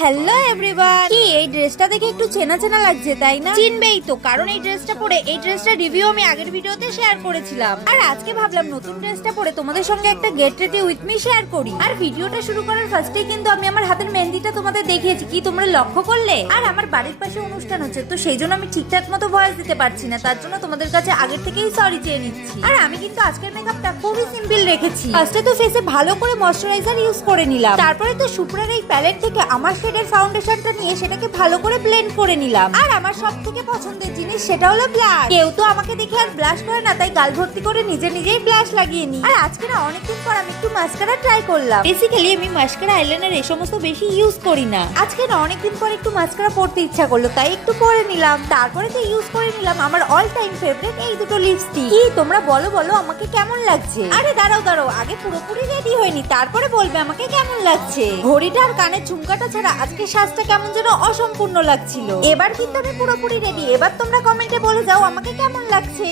Hello everyone, কি এই ড্রেসটা দেখে একটু চেনা চেনা লাগছে তাই না? চিনবেই তো, কারণ এই ড্রেসটা পরে এই ড্রেসটার রিভিউ আমি আগের ভিডিওতে শেয়ার করেছিলাম। আর আজকে ভাবলাম নতুন ড্রেসটা পরে তোমাদের সঙ্গে একটা get ready with me share করি। আর ভিডিওটা শুরু করার ফার্স্টেই কিন্তু আমি আমার হাতের মেহেন্দিটা তোমাদের দেখিয়েছি, কি তোমরা লক্ষ্য করলে? আর আমার বাড়ির পাশে অনুষ্ঠান হচ্ছে, তো সেই জন্য আমি ঠিকঠাক মতো ভয়েস দিতে পারছি না, তার জন্য তোমাদের কাছে আগের থেকেই সরি চেয়ে নিচ্ছি। আর আমি কিন্তু আজকের মেকআপটা খুবই সিম্পল রেখেছি। ফার্স্টে তো ফেসে ভালো করে ময়শ্চারাইজার ইউজ করে নিলাম, তারপরে তো সুপ্রার এই প্যালেট থেকে আমার শেডের ফাউন্ডেশনটা নিয়ে সেটাকে ভালো করে ব্লেন্ড করে নিলাম। আর আমার সবথেকে পছন্দের জিনিস সেটা হলো ব্লাশ। কেউ তো আমাকে দেখে আর ব্লাশ করে না, তাই গাল ভর্তি করে নিজেই ব্লাশ লাগিয়ে নি। আর আজকে না অনেকদিন পর আমি একটু মাস্কারা ট্রাই করলাম। বেসিক্যালি আমি মাস্কারা আইলাইনার এই সমস্ত বেশি ইউজ করি না, আজকে না অনেকদিন পর একটু মাস্কারা পরতে ইচ্ছা করলো, তাই একটু পরে নিলাম। তারপরে তো ইউজ করে নিলাম আমার অল টাইম ফেভারিট এই দুটো লিপস্টিক। কি তোমরা বলো আমাকে কেমন লাগছে? আরে দাঁড়াও, আগে পুরোপুরি রেডি হয়নি, তারপরে বলবে আমাকে কেমন লাগছে। ঘড়িটা আর কানের ঝুমকাটা ছাড়া আজকে সাজটা কেমন যেন অসম্পূর্ণ লাগছিল। এবার কিন্তু আমি পুরোপুরি রেডি, এবার তোমরা কমেন্টে বলে যাও আমাকে কেমন লাগছে।